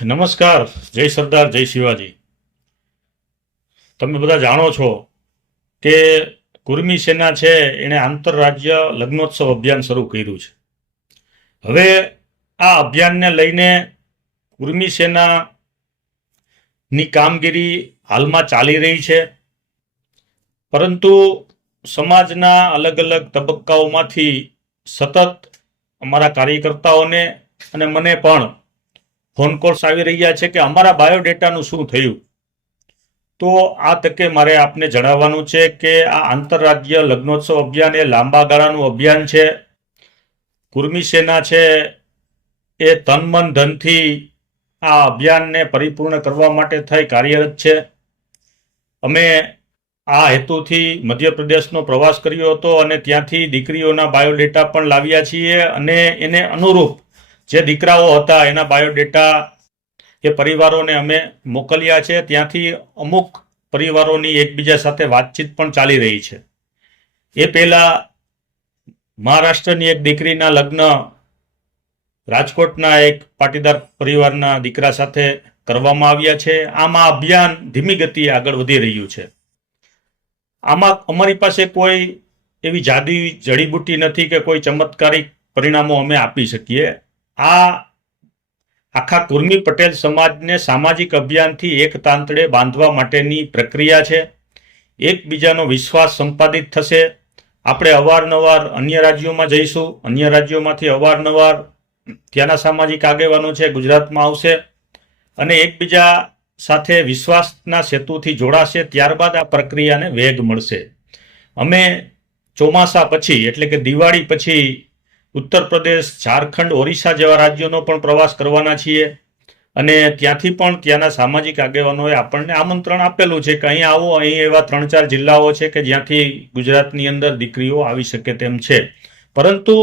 નમસ્કાર. જય સરદાર, જય શિવાજી. તમે બધા જાણો છો કે કુર્મી સેના છે એણે આંતરરાજ્ય લગ્નોત્સવ અભિયાન શરૂ કર્યું છે. હવે આ અભિયાનને લઈને કુર્મી સેનાની કામગીરી હાલમાં ચાલી રહી છે, પરંતુ સમાજના અલગ અલગ તબક્કાઓમાંથી સતત અમારા કાર્યકર્તાઓને અને મને પણ ફોન કોલ્સ આવી રહ્યા છે કે અમારા બાયોડેટાનું શું થયું. તો આ તકે મારે આપને જણાવવાનું છે કે આ આંતરરાજ્ય લગ્નોત્સવ અભિયાન એ લાંબા ગાળાનું અભિયાન છે. કુર્મી સેના છે એ તન મન ધનથી આ અભિયાનને પરિપૂર્ણ કરવા માટે થઈ કાર્યરત છે. અમે આ હેતુથી મધ્યપ્રદેશનો પ્રવાસ કર્યો હતો અને ત્યાંથી દીકરીઓના બાયોડેટા પણ લાવ્યા છીએ અને એને અનુરૂપ જે દીકરાઓ હતા એના બાયોડેટા એ પરિવારોને અમે મોકલ્યા છે. ત્યાંથી અમુક પરિવારોની એકબીજા સાથે વાતચીત પણ ચાલી રહી છે. એ પહેલા મહારાષ્ટ્રની એક દીકરીના લગ્ન રાજકોટના એક પાટીદાર પરિવારના દીકરા સાથે કરવામાં આવ્યા છે. આમાં અભિયાન ધીમી ગતિએ આગળ વધી રહ્યું છે. આમાં અમારી પાસે કોઈ એવી જાદુઈ જડીબુટ્ટી નથી કે કોઈ ચમત્કારિક પરિણામો અમે આપી શકીએ. આ આખા કુર્મી પટેલ સમાજને સામાજિક અભિયાનથી એક તાંતડે બાંધવા માટેની પ્રક્રિયા છે. એકબીજાનો વિશ્વાસ સંપાદિત થશે. આપણે અવારનવાર અન્ય રાજ્યોમાં જઈશું, અન્ય રાજ્યોમાંથી અવારનવાર ત્યાંના સામાજિક આગેવાનો છે ગુજરાતમાં આવશે અને એકબીજા સાથે વિશ્વાસના સેતુથી જોડાશે. ત્યારબાદ આ પ્રક્રિયાને વેગ મળશે. અમે ચોમાસા પછી એટલે કે દિવાળી પછી ઉત્તર પ્રદેશ, ઝારખંડ, ઓરિસ્સા જેવા રાજ્યોનો પણ પ્રવાસ કરવાના છીએ અને ત્યાંથી પણ ત્યાંના સામાજિક આગેવાનોએ આપણને આમંત્રણ આપેલું છે કે અહીં આવો. અહીં એવા 3-4 જિલ્લાઓ છે કે જ્યાંથી ગુજરાતની અંદર દીકરીઓ આવી શકે તેમ છે. પરંતુ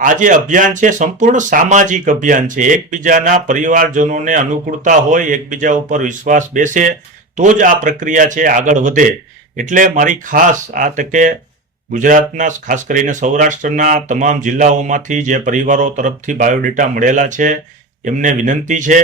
આ જે અભિયાન છે સંપૂર્ણ સામાજિક અભિયાન છે. એકબીજાના પરિવારજનોને અનુકૂળતા હોય, એકબીજા ઉપર વિશ્વાસ બેસે તો જ આ પ્રક્રિયા છે આગળ વધે. એટલે મારી ખાસ આ તકે ગુજરાતના, ખાસ કરીને સૌરાષ્ટ્રના તમામ જિલ્લાઓમાંથી જે પરિવારો તરફથી બાયોડેટા મળેલા છે એમને વિનંતી છે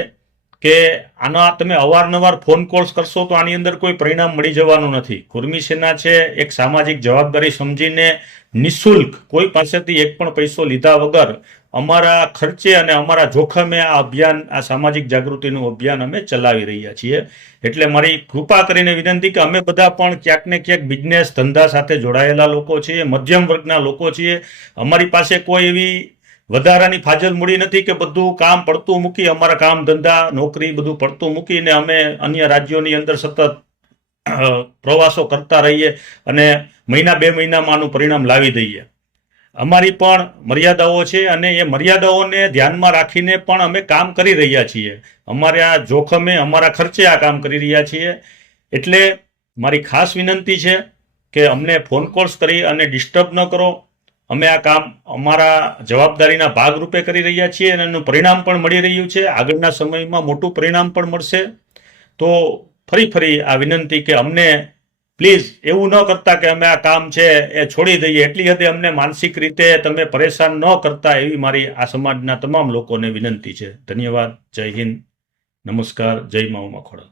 કે આના તમે અવારનવાર ફોન કોલ્સ કરશો તો આની અંદર કોઈ પરિણામ મળી જવાનું નથી. કુર્મી સેના છે એક સામાજિક જવાબદારી સમજીને નિઃશુલ્ક કોઈ પાસેથી એક પણ પૈસો લીધા વગર અમારા ખર્ચે અને અમારા જોખમે આ અભિયાન, આ સામાજિક જાગૃતિનું અભિયાન અમે ચલાવી રહ્યા છીએ. એટલે મારી કૃપા કરીને વિનંતી કે અમે બધા પણ ક્યાંક ને ક્યાંક બિઝનેસ ધંધા સાથે જોડાયેલા લોકો છીએ, મધ્યમ વર્ગના લોકો છીએ. અમારી પાસે કોઈ એવી વધારાની ફાજલ મૂડી નથી કે બધું કામ પડતું મૂકી, અમારા કામ ધંધા નોકરી બધું પડતું મૂકીને અમે અન્ય રાજ્યોની અંદર સતત પ્રવાસો કરતા રહીએ અને મહિના 2 મહિનામાં આનું પરિણામ લાવી દઈએ. અમારી પણ મર્યાદાઓ છે અને એ મર્યાદાઓને ધ્યાનમાં રાખીને પણ અમે કામ કરી રહ્યા છીએ. અમારા જોખમે, અમારા ખર્ચે આ કામ કરી રહ્યા છીએ. એટલે મારી ખાસ વિનંતી છે કે અમને ફોન કોલ્સ કરી અને ડિસ્ટર્બ ન કરો. અમે આ કામ અમારા જવાબદારીના ભાગરૂપે કરી રહ્યા છીએ અને એનું પરિણામ પણ મળી રહ્યું છે. આગળના સમયમાં મોટું પરિણામ પણ મળશે. તો ફરી આ વિનંતી કે અમને પ્લીઝ એવું ન કરતા કે અમે આ કામ છે એ છોડી દઈએ, એટલી હદે અમને માનસિક રીતે તમે પરેશાન ન કરતા, એવી મારી આ સમાજના તમામ લોકોને વિનંતી છે. ધન્યવાદ. જય હિન્દ. નમસ્કાર. જય મા ઉમા ખોડલ.